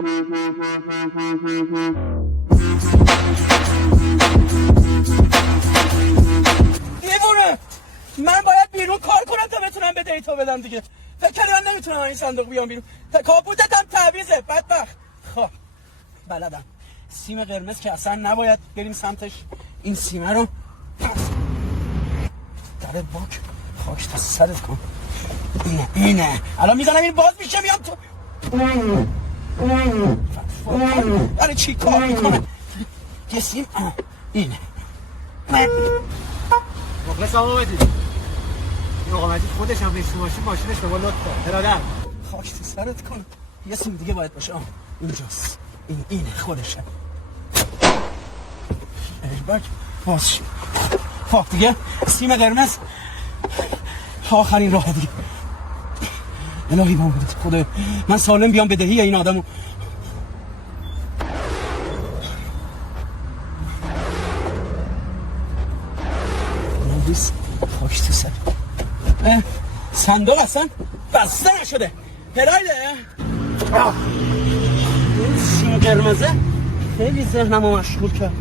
دیوونه، من باید بیرون کار کنم تا بتونم به دیتا بدم دیگه. فکر کنی من نمیتونم این صندوق بیام بیرون؟ کاپوتت هم تعویضه بدبخت. خب بلدم سیم قرمز که اصلا نباید بریم سمتش. این سیمه رو در باک خاک تا سرت کن. اینه الان میزنم این باز میشه میام تو. برای چی کار میکنه؟ یه سیم اینه. مخلص هم آمدید. این آقا مجید خودش هم نیست ماشینش به ما لطف داد. برادر خاک تو سرت کن. یه سیم دیگه باید باشه. اینجاست. اینه خودشه. ایربگ باز شد. خب دیگه سیم قرمز آخرین راه دیگه. الهی با بودت خدا من سالم بیام بدهی این آدمو. نویس خاک تو سر. صندوق اصلا بسته نشده. هلایده این سیم قرمزه خیلی ذهنمو مشغول کرد.